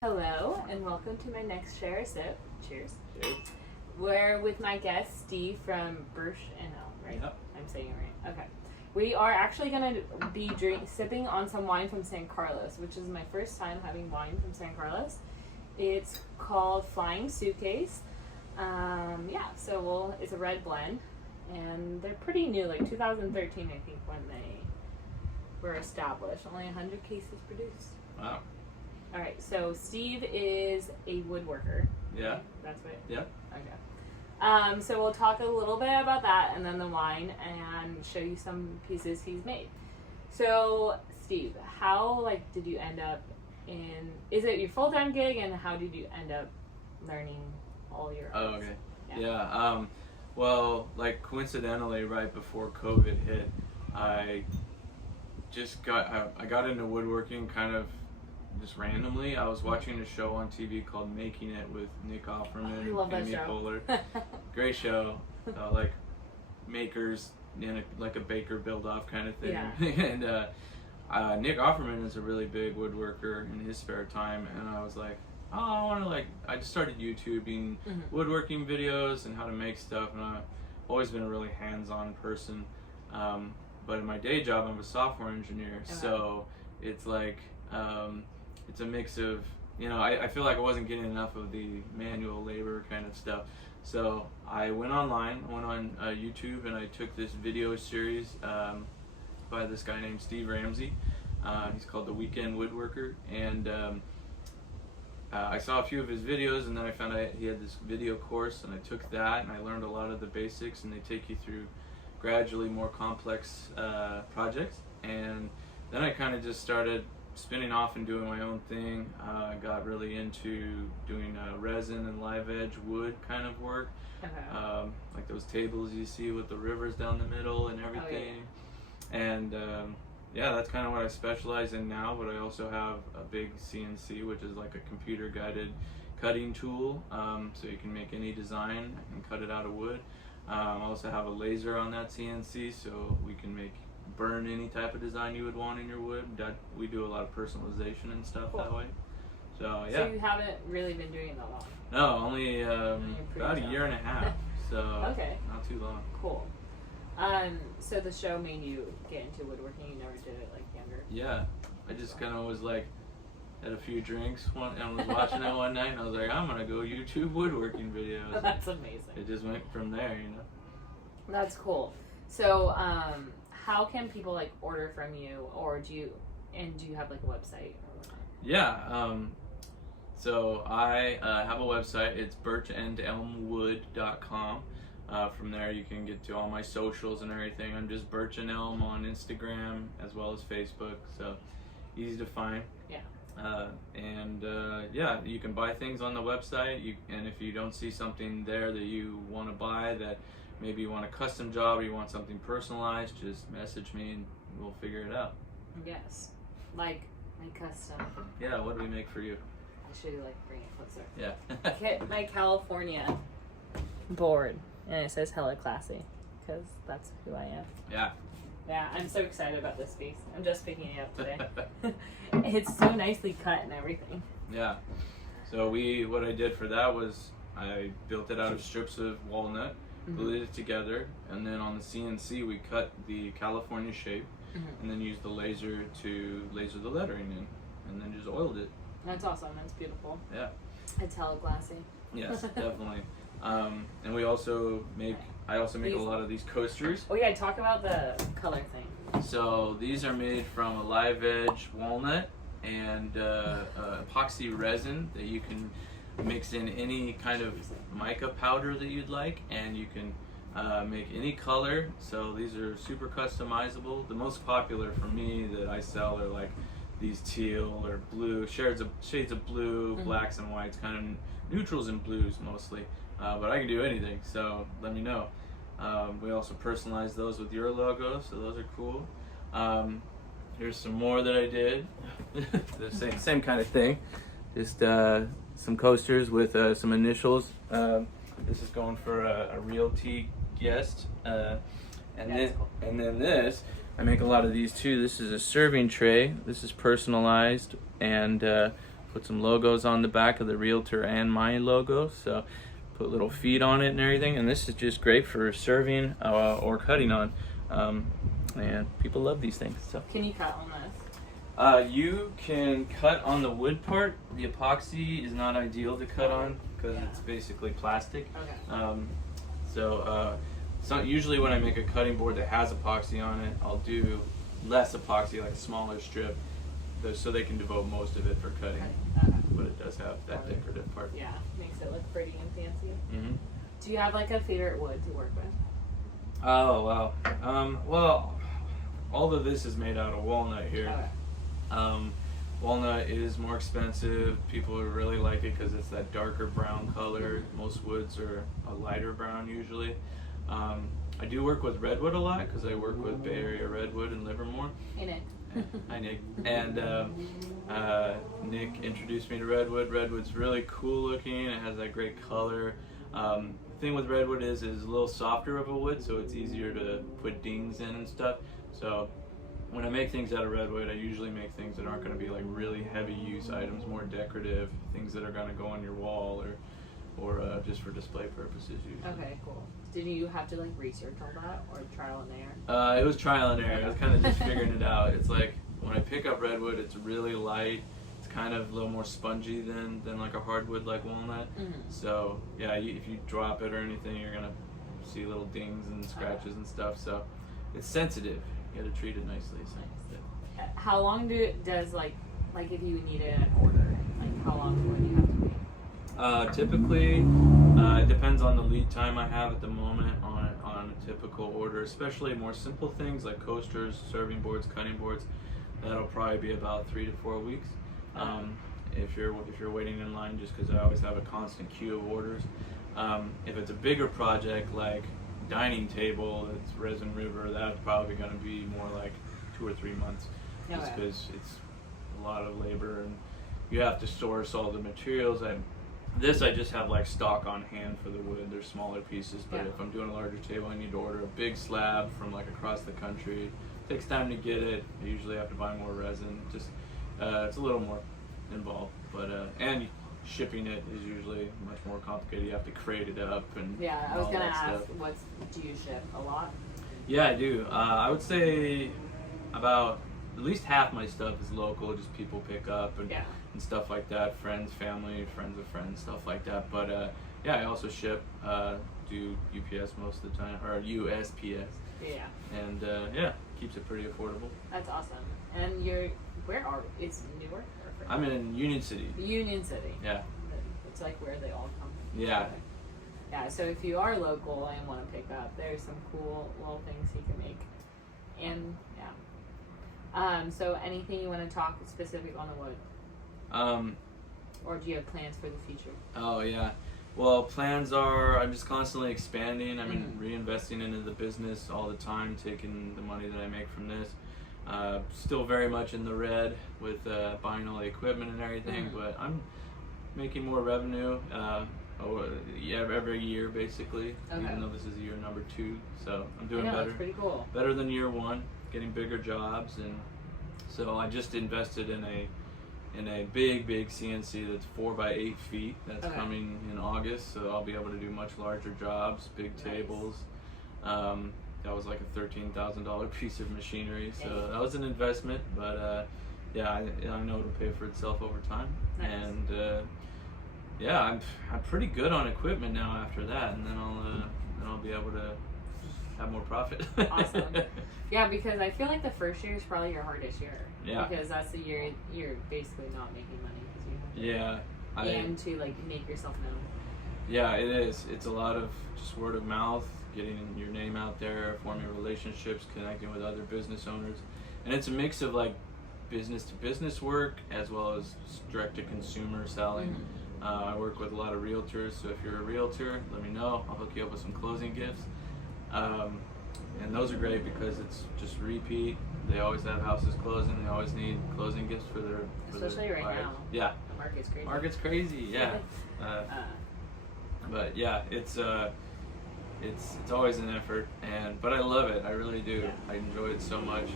Hello, and welcome to my next share sip. Cheers. Cheers. We're with my guest, Steve from Birch Elm, right? Yep. I'm saying it right. Okay. We are actually going to be sipping on some wine from San Carlos, which is my first time having wine from San Carlos. It's called Flying Suitcase. It's a red blend, and they're pretty new, like 2013, I think, when they were established. Only 100 cases produced. Wow. All right, so Steve is a woodworker. Yeah. That's right? Yeah. Okay. So we'll talk a little bit about that and then the wine and show you some pieces he's made. So, Steve, how did you end up is it your full-time gig, and how did you end up learning all your Oh, arts? okay. Yeah. Well, coincidentally, right before COVID hit, I got into woodworking kind of just randomly. I was watching a show on TV called Making It with Nick Offerman I love and Amy that show. Poehler. Great show. Like makers in a baker build-off kind of thing. Yeah. And Nick Offerman is a really big woodworker in his spare time, and I was like, oh, I want to I just started YouTubing woodworking videos and how to make stuff, and I've always been a really hands-on person. But in my day job, I'm a software engineer, so it's it's a mix of, I feel like I wasn't getting enough of the manual labor kind of stuff. So I went online, I went on YouTube, and I took this video series by this guy named Steve Ramsey. He's called The Weekend Woodworker, and I saw a few of his videos, and then I found out he had this video course, and I took that, and I learned a lot of the basics, and they take you through gradually more complex projects. And then I kind of just started spinning off and doing my own thing. I got really into doing resin and live edge wood kind of work, like those tables you see with the rivers down the middle and everything. And that's kind of what I specialize in now, but I also have a big CNC, which is like a computer guided cutting tool, so you can make any design and cut it out of wood. I also have a laser on that CNC, so we can burn any type of design you would want in your wood. We do a lot of personalization and stuff that way. So yeah. So you haven't really been doing it that long? No, only about a year and a half. So okay. Not too long. Cool. So the show made you get into woodworking. You never did it younger? Yeah, I just kind of was had a few drinks and was watching it one night, and I was like, I'm gonna go YouTube woodworking videos. That's amazing. It just went from there, That's cool. So, how can people order from you, or do you have a website? Yeah. So I have a website. It's birchandelmwood.com. From there you can get to all my socials and everything. I'm just Birch and Elm on Instagram as well as Facebook, so easy to find. Yeah. You can buy things on the website. And if you don't see something there that you want to buy, that maybe you want a custom job or you want something personalized, just message me and we'll figure it out. Yes. Like my custom. Yeah, what do we make for you? I should bring it closer. Yeah. Okay, my California board. And it says hella classy, because that's who I am. Yeah. Yeah, I'm so excited about this piece. I'm just picking it up today. It's so nicely cut and everything. Yeah. So what I did for that was I built it out of strips of walnut, glued it together, and then on the CNC we cut the California shape, and then used the laser to laser the lettering in, and then just oiled it. That's awesome. That's beautiful. Yeah. It's hella classy. Yes, definitely. And I also make a lot of these coasters. Oh yeah, talk about the color thing. So these are made from a live edge walnut and epoxy resin that you can mix in any kind of mica powder that you'd like, and you can make any color. So these are super customizable. The most popular for me that I sell are these teal or blue shades of blue, blacks and whites, kind of neutrals and blues mostly. But I can do anything, so let me know. We also personalize those with your logo, so those are cool. Here's some more that I did. The same kind of thing. Just some coasters with some initials. This is going for a realty guest. And then this, I make a lot of these too. This is a serving tray. This is personalized, and put some logos on the back of the realtor and my logo. So put little feet on it and everything. And this is just great for serving or cutting on. And people love these things. So Can you cut on this? You can cut on the wood part. The epoxy is not ideal to cut on because it's basically plastic. Okay. So usually when I make a cutting board that has epoxy on it, I'll do less epoxy, like a smaller strip, so they can devote most of it for cutting. Okay. But it does have that decorative part. Yeah, makes it look pretty and fancy. Mm-hmm. Do you have like a favorite wood to work with? Oh wow. Well, all of this is made out of walnut here. Okay. Walnut is more expensive. People really like it because it's that darker brown color. Most woods are a lighter brown usually. I do work with redwood a lot because I work with Bay Area redwood in Livermore. Hey Nick. Hi Nick. And Nick introduced me to redwood. Redwood's really cool looking. It has that great color. The thing with redwood is it's a little softer of a wood, so it's easier to put dings in and stuff. So when I make things out of redwood, I usually make things that aren't going to be like really heavy use items, more decorative, things that are going to go on your wall or just for display purposes usually. Okay, cool. Did you have to like research all that or trial and error? It was trial and error. I was kind of just figuring it out. It's like when I pick up redwood, it's really light. It's kind of a little more spongy than like a hardwood like walnut. Mm-hmm. So yeah, if you drop it or anything, you're gonna see little dings and scratches and stuff. So it's sensitive. You gotta treat it nicely. So, yeah. How long does like if you needed an order, like how long would you have to wait? Typically, it depends on the lead time I have at the moment on a typical order, especially more simple things like coasters, serving boards, cutting boards. That'll probably be about 3 to 4 weeks. If you're waiting in line, just because I always have a constant queue of orders. If it's a bigger project like dining table, it's resin river, that's probably going to be more like 2 or 3 months, just because it's a lot of labor and you have to source all the materials. I just have like stock on hand for the wood. They're smaller pieces, but if I'm doing a larger table, I need to order a big slab from like across the country. It takes time to get it. I usually have to buy more resin. Just it's a little more involved, but and shipping it is usually much more complicated. You have to crate it up and I was gonna ask, do you ship a lot? Yeah, I do. I would say about at least half my stuff is local, just people pick up and stuff like that. Friends, family, friends of friends, stuff like that. But I also ship, do UPS most of the time, or USPS. Yeah. And keeps it pretty affordable. That's awesome. And where are it's Newark? I'm in Union City. Union City. Yeah. It's like where they all come from. Yeah. Yeah, so if you are local and want to pick up, there's some cool little things you can make. And so anything you want to talk specific on the wood? Or do you have plans for the future? Oh yeah. Well, plans are I'm just constantly expanding. I'm reinvesting into the business all the time, taking the money that I make from this. Still very much in the red with buying all the equipment and everything, but I'm making more revenue every year basically. Even though this is year number 2, so I'm doing better. That's pretty cool. Better than year 1, getting bigger jobs, and so I just invested in a big CNC that's 4 by 8 feet. That's coming in August, so I'll be able to do much larger jobs, big tables. That was like a $13,000 piece of machinery, so that was an investment, but I know it'll pay for itself over time. Nice. And I'm pretty good on equipment now after that, and then I'll be able to have more profit. Awesome. Yeah, because I feel like the first year is probably your hardest year. Yeah. Because that's the year you're basically not making money because you have to to like make yourself known. Yeah, it is. It's a lot of just word of mouth, getting your name out there, forming relationships, connecting with other business owners, and it's a mix of like business to business work as well as direct to consumer selling. I work with a lot of realtors, so if you're a realtor, let me know. I'll hook you up with some closing gifts. And those are great because it's just repeat. They always have houses closing. They always need closing gifts for their especially right buyers. now. Yeah. The market's crazy. Market's crazy. Yeah. But yeah, it's always an effort, but I love it. I really do. Yeah. I enjoy it so much.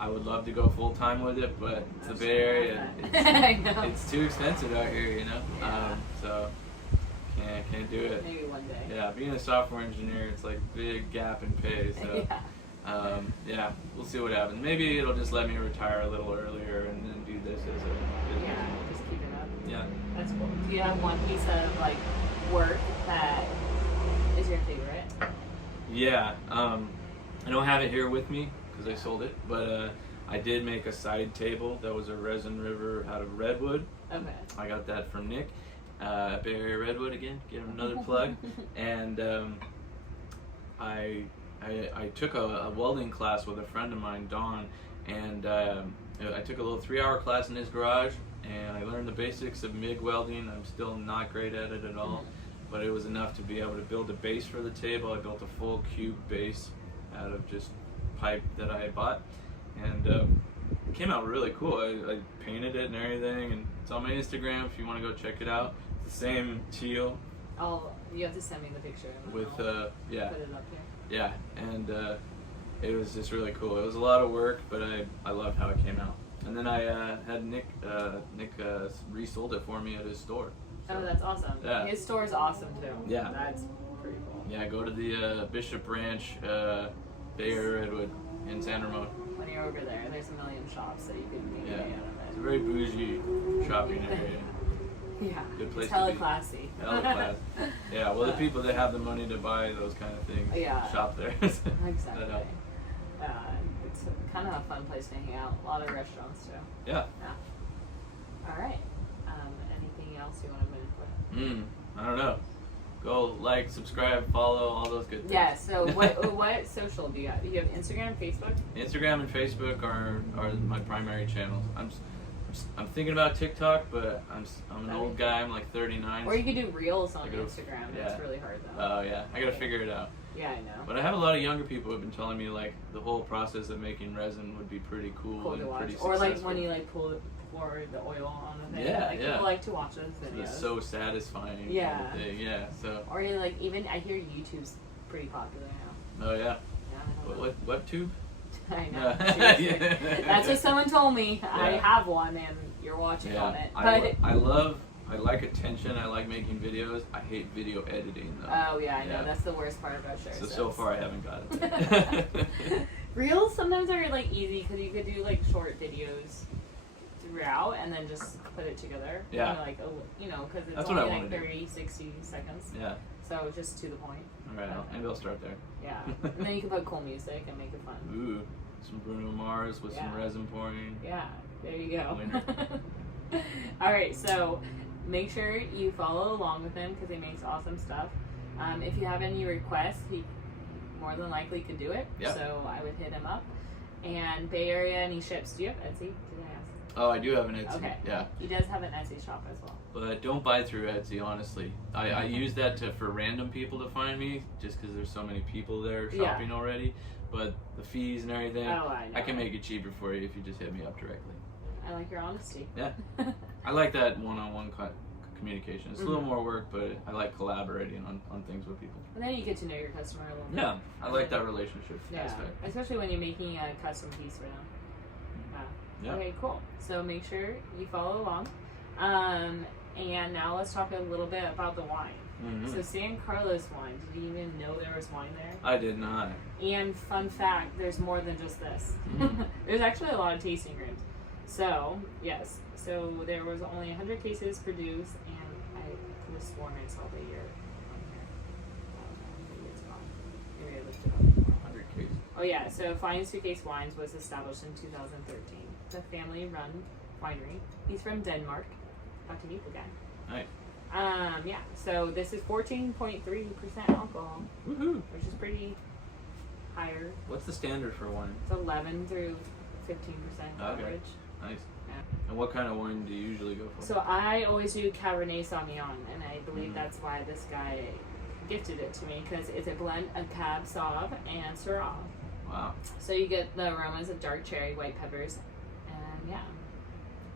I would love to go full time with it, but it's the Bay Area. I know. It's too expensive out here, you know. Yeah. So can't do it. Maybe one day. Yeah, being a software engineer, it's like big gap in pay. So Yeah. we'll see what happens. Maybe it'll just let me retire a little earlier and then do this as a business. Yeah, just keep it up. Yeah. That's cool. Do you have one piece of like work that is your favorite? Yeah. I don't have it here with me because I sold it, but I did make a side table that was a resin river out of redwood. Okay. I got that from Nick. Bay Area Redwood again, give him another plug. And I took a welding class with a friend of mine, Don, and I took a little 3-hour class in his garage, and I learned the basics of MIG welding. I'm still not great at it at all, but it was enough to be able to build a base for the table. I built a full cube base out of just pipe that I had bought, and it came out really cool. I painted it and everything, and it's on my Instagram if you want to go check it out. It's the same teal. You have to send me the picture. With Put it up here. Yeah, and it was just really cool. It was a lot of work, but I loved how it came out. And then I had Nick resold it for me at his store. So, oh, that's awesome. Yeah. His store is awesome too. Yeah. That's pretty cool. Yeah, go to the Bishop Ranch, Bay Area Redwood in San Ramon. When you're over there, there's a million shops that you can make money out of It's a very bougie shopping area. Yeah. Good place It's hella to be. classy. Hella class. Yeah, well, the people that have the money to buy those kind of things shop there. Exactly. It's kind of a fun place to hang out. A lot of restaurants too. Yeah. All right. Anything else you want to move with? I don't know. Go like, subscribe, follow, all those good things. Yeah. So what social do you have? You have Instagram, Facebook? Instagram and Facebook are my primary channels. I'm thinking about TikTok, but I'm an old guy. I'm like 39. Or you could do reels on Instagram. Yeah. That's really hard though. Oh yeah, I gotta figure it out. Yeah, I know. But I have a lot of younger people who have been telling me like the whole process of making resin would be pretty cool and to watch. pretty Or successful. like when you like pour the oil on the thing. Yeah, like yeah. people like to watch those videos. It's so satisfying. Yeah. Kind of thing. Yeah. So. Or you like even I hear YouTube's pretty popular now. Oh yeah. Yeah. What WebTube? I know. Yeah. That's what someone told me. Yeah. I have one and you're watching on it. But I like attention. I like making videos. I hate video editing though. oh yeah, I know. That's the worst part about shares. So far I haven't got it. Reels sometimes are like easy because you could do like short videos throughout and then just put it together. Yeah. And, like because it's That's what only I like wanna do. 30, 60 seconds. Yeah. So just to the point. All right. Maybe I'll start there. Yeah. And then you can put cool music and make it fun. Ooh, some Bruno Mars with some resin pouring. Yeah. There you go. Winner. All right. So make sure you follow along with him because he makes awesome stuff. If you have any requests, he more than likely could do it. Yeah. So I would hit him up. And Bay Area, and he ships. Do you have Etsy? Did I ask? Oh, I do have an Etsy. Okay. Yeah. He does have an Etsy shop as well. But don't buy through Etsy, honestly. I use that for random people to find me, just because there's so many people there shopping already. But the fees and everything, I can make it cheaper for you if you just hit me up directly. I like your honesty. Yeah. I like that one-on-one communication. It's a little more work, but I like collaborating on things with people. And then you get to know your customer a little bit. Yeah, I like that relationship aspect. Especially when you're making a custom piece for them. Yeah. Okay, cool. So make sure you follow along. And now let's talk a little bit about the wine. Mm-hmm. So San Carlos wine, did you even know there was wine there? I did not. And fun fact, there's more than just this. Mm-hmm. There's actually a lot of tasting rooms. So, yes. So there was only 100 cases produced, and I could have sworn I saw the year on here. Maybe it's wrong. Maybe I looked it up. 100 cases. Oh yeah, so Flying Suitcase Wines was established in 2013. It's a family-run winery. He's from Denmark. Got to meet the guy. Nice. Yeah, so this is 14.3% alcohol, Woohoo! which is pretty higher. What's the standard for wine? It's 11 through 15% average. Nice. Yeah. And what kind of wine do you usually go for? So I always do Cabernet Sauvignon, and I believe that's why this guy gifted it to me, because it's a blend of Cab Sauv and Syrah. Wow. So you get the aromas of dark cherry, white peppers, and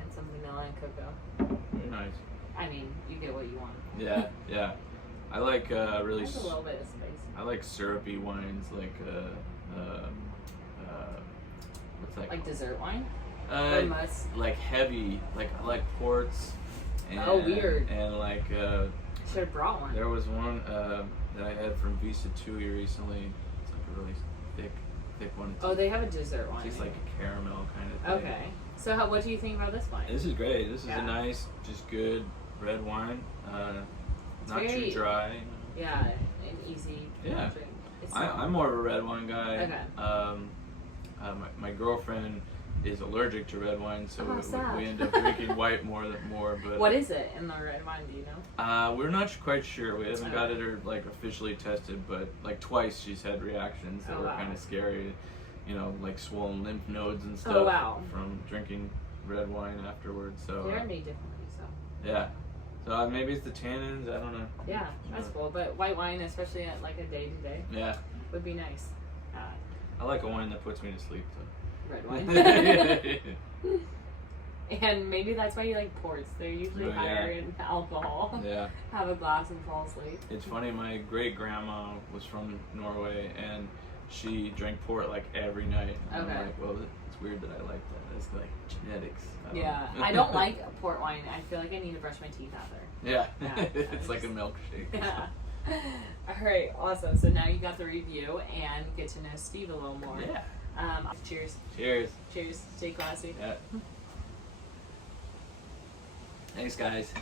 and some vanilla and cocoa. Very nice. I mean, you get what you want. Yeah, yeah. I like really. That's a little bit of spice. I like syrupy wines, like what's that? Like called? dessert wine? Or must? Like heavy, like ports. And, Oh, weird. And like should have brought one. there was one that I had from Visa Tui recently. It's like a really thick one. Oh, they have a dessert wine. Just like a caramel kind of thing. Okay. So what do you think about this wine? This is great. This is a nice, just good red wine. Not too dry. Yeah, and easy to drink. I'm more of a red wine guy. Okay. My girlfriend is allergic to red wine, so we end up drinking white more. But what is it in the red wine? Do you know? We're not quite sure. We haven't got it or like officially tested, but like twice she's had reactions that were kind of scary. You know, like swollen lymph nodes and stuff from drinking red wine afterwards. So they're made differently, so yeah. So maybe it's the tannins. I don't know. Yeah, that's cool. But white wine, especially at like a day-to-day, would be nice. I like a wine that puts me to sleep, though. Red wine. And maybe that's why you like ports. They're usually higher in alcohol. Yeah. Have a glass and fall asleep. It's funny, my great-grandma was from Norway, and she drank port like every night. And I'm like, well, it's weird that I like that. It's like genetics. I don't like port wine. I feel like I need to brush my teeth after. Yeah. It's like a milkshake. Yeah. All right, awesome. So now you got the review and get to know Steve a little more. Yeah. Cheers. Cheers. Cheers. Stay classy. Yeah. Thanks, guys.